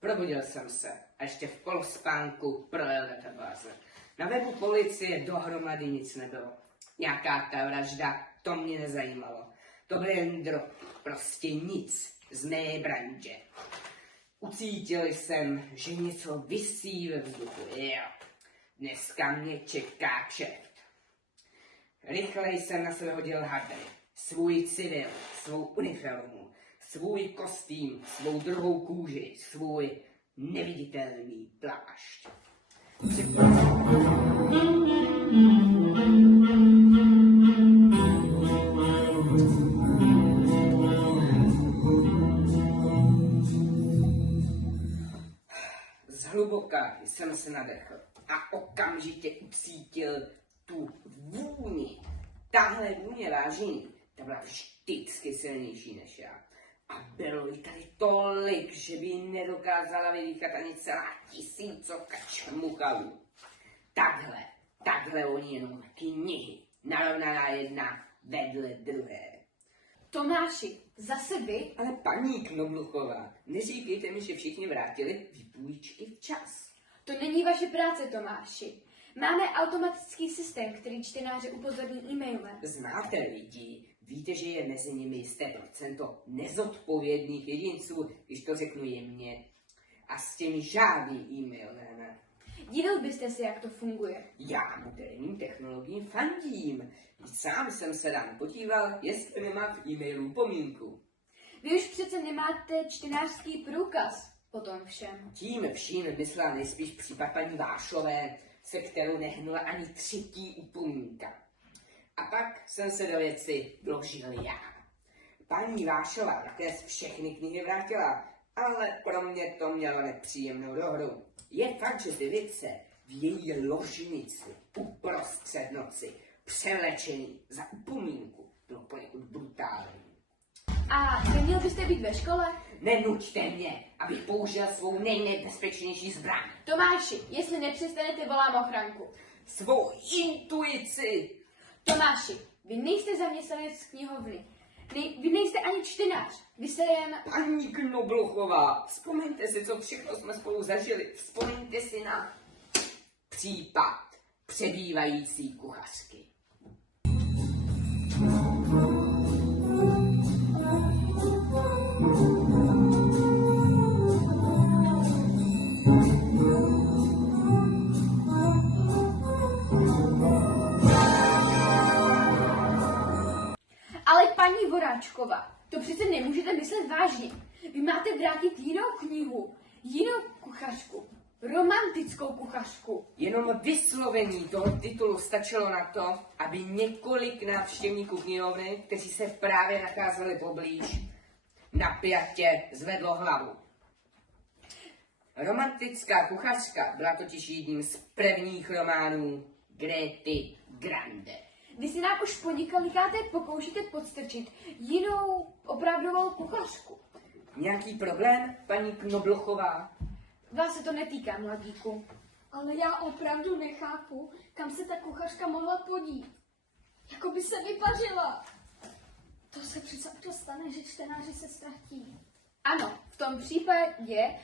Probudil jsem se a ještě v polospánku projel databáze. Na webu policie dohromady nic nebylo. Nějaká ta vražda, to mě nezajímalo. To byl jen drog, prostě nic z mé branže. Ucítil jsem, že něco visí ve vzduchu. Jo, dneska mě čeká kšeft. Rychle jsem na sebe hodil hadry. Svůj civil, svou uniformu, svůj kostým, svou druhou kůži, svůj neviditelný plášť. Zhluboka jsem se nadechl a okamžitě ucítil tu vůni. Tahle vůně, vážení, ta byla vždycky silnější než já. A bylo jí tady tolik, že by jí nedokázala vydýchat ani celá tisícovka čmuchalů. Takhle oni jenom knihy, narovnaná jedna vedle druhé. Tomáši, zase vy? Ale paní Knobluchová, neříkejte mi, že všichni vrátili výpůjčky včas. To není vaše práce, Tomáši. Máme automatický systém, který čtenáře upozorní e-mailem. Znáte lidi, víte, že je mezi nimi jisté procento nezodpovědných jedinců, když to řeknu jemně. A s těmi žádný e-mail ne. Divil byste se, jak to funguje. Já moderním technologiím fandím. Sám jsem se dám podíval, jestli nemá v e-mailu pomínku. Vy už přece nemáte čtenářský průkaz po tom všem. Tím vším myslela nejspíš případ paní Vášové, se kterou nehnula ani třetí upomínka. A pak jsem se do věci vložil já. Paní Vášová nakonec všechny knihy vrátila, ale pro mě to mělo nepříjemnou dohru. Je fakt, že ty věce v její ložnici uprostřed noci, převlečený za upomínku, bylo poněkud brutální. A neměl byste být ve škole? Nenuďte mě, abych použil svou nejnebezpečnější zbraň. Tomáši, jestli nepřestanete, volám ochranku. Svou intuici. Tomáši, vy nejste zaměstnanec z knihovny. Vy nejste ani čtenář. Vy jste jen... Paní Knobluchová, vzpomeňte si, co všechno jsme spolu zažili. Vzpomeňte si na případ přebývající kuchařky. Ale paní Voráčková, to přece nemůžete myslet vážně. Vy máte vrátit jinou knihu, jinou kuchařku, romantickou kuchařku. Jenom vyslovení toho titulu stačilo na to, aby několik návštěvníků knihovny, kteří se právě nacházeli poblíž, napjatě zvedlo hlavu. Romantická kuchařka byla totiž jedním z prvních románů Grety Grande. Vy si nám už po několikáté pokoušíte podstrčit jinou opravdovou kuchařku. Nějaký problém, paní Knobluchová? Vás se to netýká, mladíku. Ale já opravdu nechápu, kam se ta kuchařka mohla podít. Jako by se vypařila. To se přece to stane, že čtenáři se ztratí. Ano, v tom případě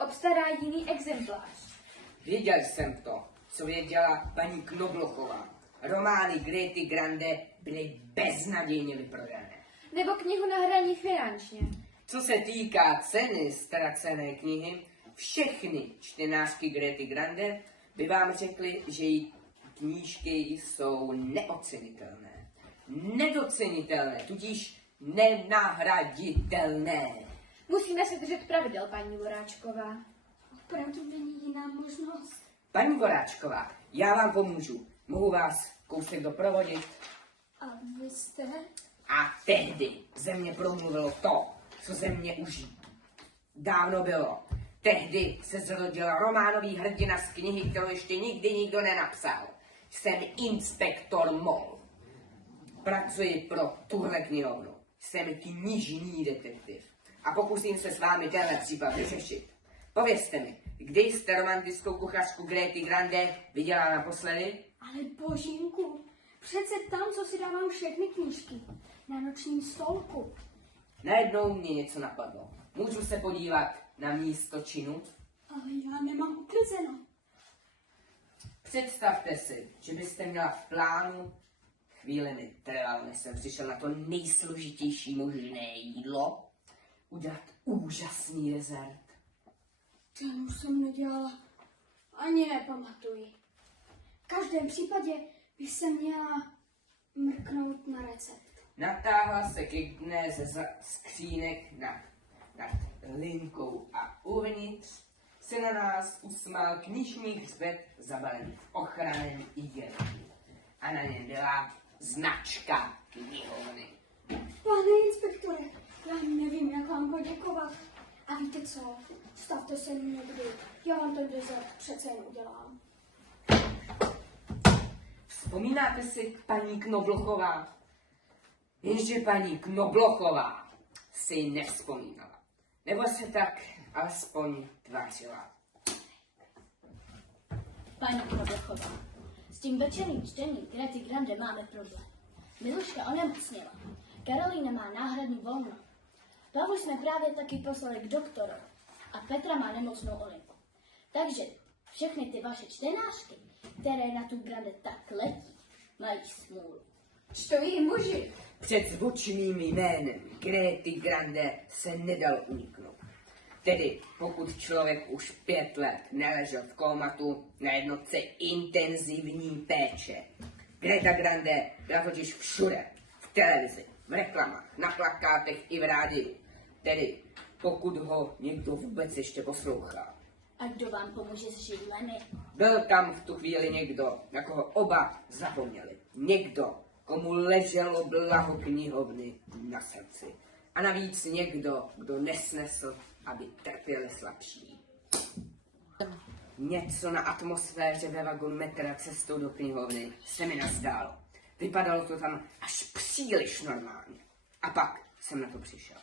obstará jiný exemplář. Věděl jsem to, co věděla paní Knobluchová. Romány Grety Grande byly beznadějně vyprodané. Nebo knihu na hraní finančně. Co se týká ceny ztracené knihy, všechny čtenářky Grety Grande by vám řekly, že její knížky jsou neocenitelné, nedocenitelné, tudíž nenahraditelné. Musíme se držet pravidel, paní Voráčková. Opravdu není jiná možnost. Paní Voráčková, já vám pomůžu. Mohu vás kousek doprovodit? A vy jste? A tehdy ze mě promluvilo to, co ze mě už dávno bylo. Tehdy se zrodil románový hrdina z knihy, kterou ještě nikdy nikdo nenapsal. Jsem inspektor Moll. Pracuji pro tuhle knihovnu. Jsem knižní detektiv. A pokusím se s vámi tenhle případ vyřešit. Povězte mi, kdy jste romantickou kuchařku Gréty Grande viděla naposledy? Ale božínku, přece tam, co si dávám všechny knížky. Na nočním stolku. Najednou mě něco napadlo. Můžu se podívat na místo činu? Ale já nemám uklizeno. Představte si, že byste měla v plánu, chvíli mi trvalo, než jsem přišel na to nejsložitější možné jídlo, udělat úžasný dezert. Ten už jsem nedělala. Ani nepamatuji. V každém případě bych se měla mrknout na recept. Natáhla se k jedné ze skřínek nad linkou a uvnitř se na nás usmál knižní hřbet zabalený v ochranném igelku. A na něm byla značka knihovny. Pane inspektore, já nevím, jak vám poděkovat. A víte co? Stavte se někdy. Já vám ten dezert přece jen udělám. Vzpomínáte si paní Knoblochová? Jenže paní Knoblochová si nevzpomínala. Nebo se tak alespoň tvářila. Paní Knoblochová, s tím večerním čtením Gréty Grande máme problém. Miluška onemocněla. Karolína má náhradní volno. Pavu jsme právě taky poslali k doktorovi. A Petra má nemocnou Olinku. Takže všechny ty vaše čtenářky, které na tu Grande tak letí, mají smůlu. Čtoví muži. Před zvučným jménem Gréty Grande se nedal uniknout. Tedy pokud člověk už 5 let neležel v kómatu na jednotce intenzivní péče. Greta Grande byla totiž všude. V televizi, v reklamách, na plakátech i v rádiu. Tedy pokud ho někdo vůbec ještě poslouchal. A kdo vám pomůže s židlemi? Byl tam v tu chvíli někdo, na koho oba zapomněli. Někdo, komu leželo blaho knihovny na srdci. A navíc někdo, kdo nesnesl, aby trpěli slabší. Něco na atmosféře ve vagonu metra cestou do knihovny se mi nastálo. Vypadalo to tam až příliš normálně. A pak jsem na to přišel.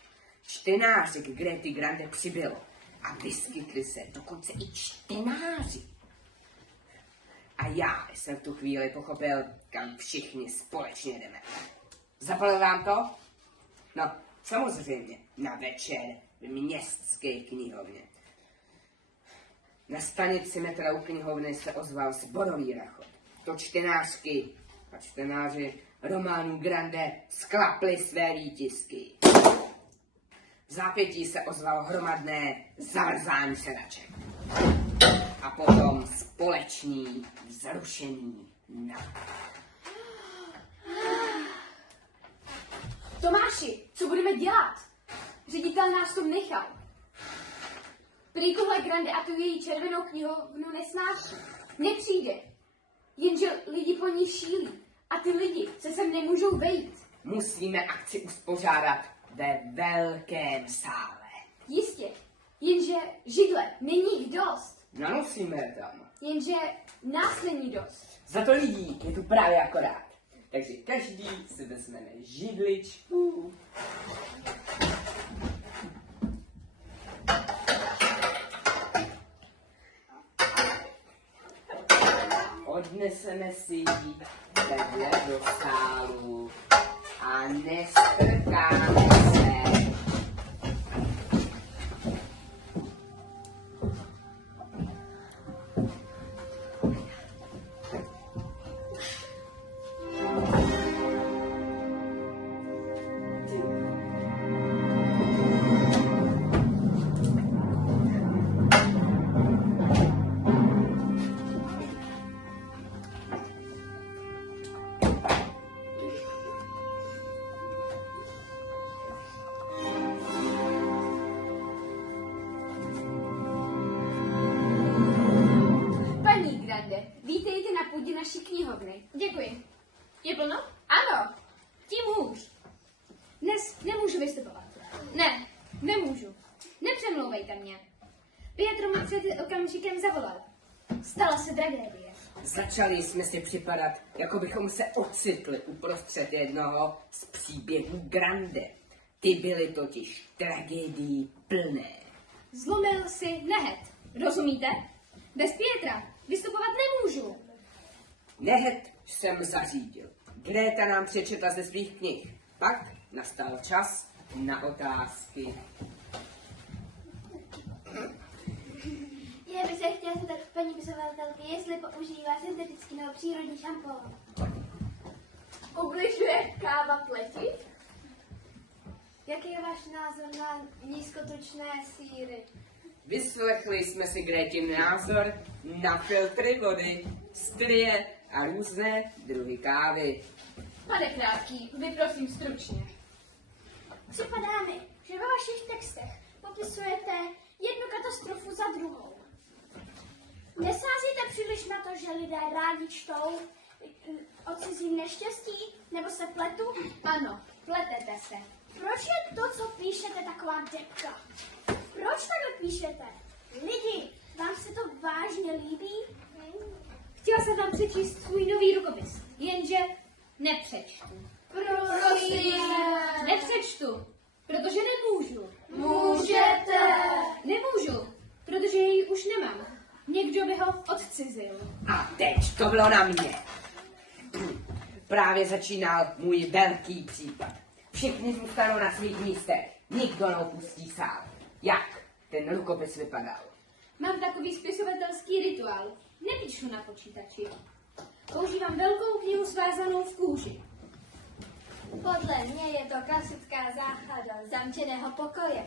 Čtenářek Gréty Grande přibylo. A vyskytli se dokonce i čtenáři. A já jsem v tu chvíli pochopil, kam všichni společně jdeme. Zapadlo vám to? No, samozřejmě, na večer v městské knihovně. Na stanici metra u knihovny se ozval sborový rachot. To čtenářky a čtenáři románů Grande sklapli své výtisky. V zápětí se ozvalo hromadné zavrzání sedaček. A potom společný vzrušený nápad. Tomáši, co budeme dělat? Ředitel nás tu nechal. Prý tuhle Grande a tu její červenou knihovnu nesnáší. Nepřijde. Jenže lidi po ní šílí. A ty lidi se sem nemůžou vejít. Musíme akci uspořádat ve velkém sále. Jistě. Jenže židle, není jich dost. Nanosíme je tam. Jenže nás není dost. Za to lidí je tu právě akorát. Takže každý si vezmeme židličku. Odneseme si ji takhle do sálu a nestrkáme se. naší knihovny. Děkuji. Je plno? Ano, Tím hůř. dnes nemůžu vystupovat. Ne, nemůžu. Nepřemlouvejte mě. Pietro mi před okamžikem zavolal. Stala se tragédie. Začali jsme si připadat, jako bychom se ocitli uprostřed jednoho z příběhů Grande. Ty byly totiž tragédií plné. Zlomil si nehet. Rozumíte? Bez Pietra vystupovat nemůžu. Nehet jsem zařídil. Greta nám přečetla ze svých knih. Pak nastal čas na otázky. Já bych se chtěla zeptat paní pisovatelky, jestli používá syntetický nebo přírodní šampón. Ubližuje káva pleti? Jaký je váš názor na nízkotučné sýry? Vyslechli jsme si Gretin názor na filtry vody, strie a různé druhy kávy. Pane Krátký, vy prosím stručně. Připadá mi, že ve vašich textech popisujete jednu katastrofu za druhou. Nesázíte příliš na to, že lidé rádi čtou o cizím neštěstí, nebo se pletu? Ano, pletete se. Proč je to, co píšete, taková depka? Proč takhle píšete? Lidi, vám se to vážně líbí? Chtěla jsem vám přečíst svůj nový rukopis, jenže nepřečtu. Prosím. Nepřečtu, protože nemůžu. Můžete. Nemůžu, protože jej už nemám. Někdo by ho odcizil. A teď to bylo na mě. Právě začínal můj velký případ. Všichni zůstanou na svých místech. Nikdo neopustí sál. Jak ten rukopis vypadal? Mám takový spisovatelský rituál. Nepíšu na počítači. Používám velkou knihu svázanou v kůži. Podle mě je to klasická záhada zamčeného pokoje.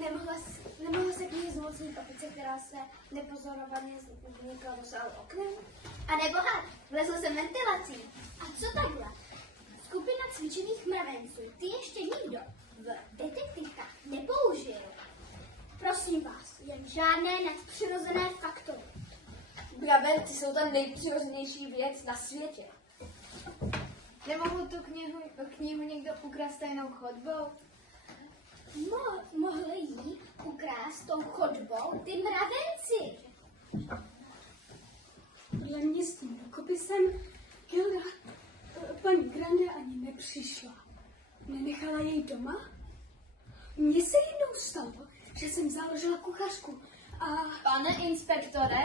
Nemohla se knihy zmocnit opice, která se nepozorovaně vnikla do sálu oknem? A nebo had, vlezl jsem ventilací. A co takhle? Skupina cvičených mravenců, ty ještě nikdo v detektivkách nepoužil. Prosím vás, jen žádné nadpřirozené faktory. Mravenci jsou ta nejpřirozenější věc na světě. Nemohu tu knihu někdo ukrást tajnou chodbou? Mohli jí ukrást tou chodbou ty mravenci. Podle mě s tím rukopisem Gilda paní Grande ani nepřišla. Nenechala jej doma? Mně se jednou stalo, že jsem založila kuchařku a... Pane inspektore,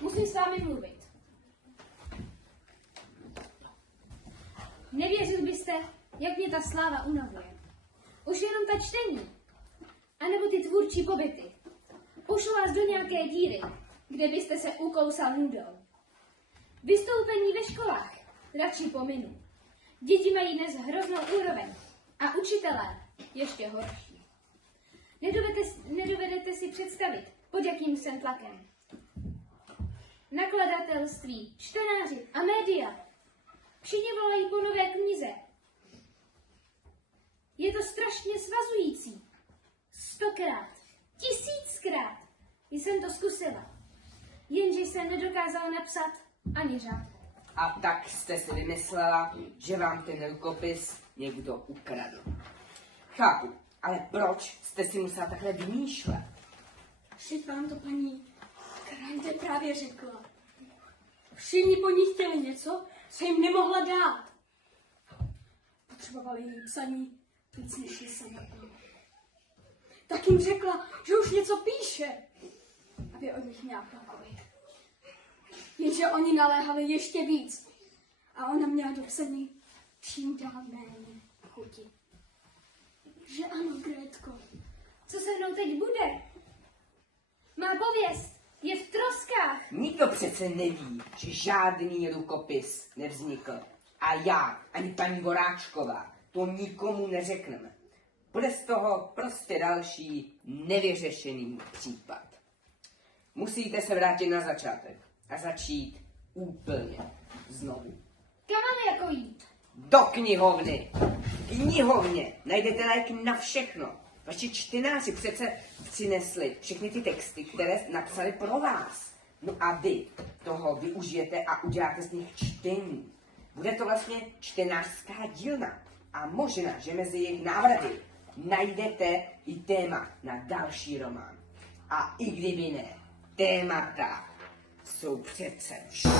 musím s vámi mluvit. Nevěřil byste, jak mě ta sláva unavuje. Už jenom ta čtení, anebo ty tvůrčí pobyty. Pošlu vás do nějaké díry, kde byste se ukousal nudou. Vystoupení ve školách radši pominu. Děti mají dnes hroznou úroveň a učitelé ještě horší. Nedovedete si představit, pod jakým jsem tlakem. Nakladatelství, čtenáři a média. Všichni volají po nové knize. Je to strašně svazující. 100krát, 1000krát jsem to zkusila. Jenže jsem nedokázala napsat ani řád. A tak jste si vymyslela, že vám ten rukopis někdo ukradl. Chápu, ale proč jste si musela takhle vymýšlet? Vždyť vám to paní Grande právě řekla. Všichni po ní chtěli něco, co jim nemohla dát. Potřebovali její psaní víc než je samotnou. Tak jim řekla, že už něco píše, aby od nich měla pokoj. Jenže oni naléhali ještě víc a ona měla do psaní čím dál méně chuti. Že ano, Gretko. Co se mnou teď bude? Má pověst je v troskách. Nikdo přece neví, že žádný rukopis nevznikl. A já, ani paní Voráčková, to nikomu neřekneme. Bude z toho prostě další nevyřešený případ. Musíte se vrátit na začátek a začít úplně znovu. Kam máme jako jít? Do knihovny. V knihovně najdete lék na všechno. Vaši čtenáři přece přinesli všechny ty texty, které napsali pro vás. No a vy toho využijete a uděláte z nich čtení. Bude to vlastně čtenářská dílna. A možná, že mezi jejich návraty najdete i téma na další román. A i kdyby ne, témata jsou přece všude.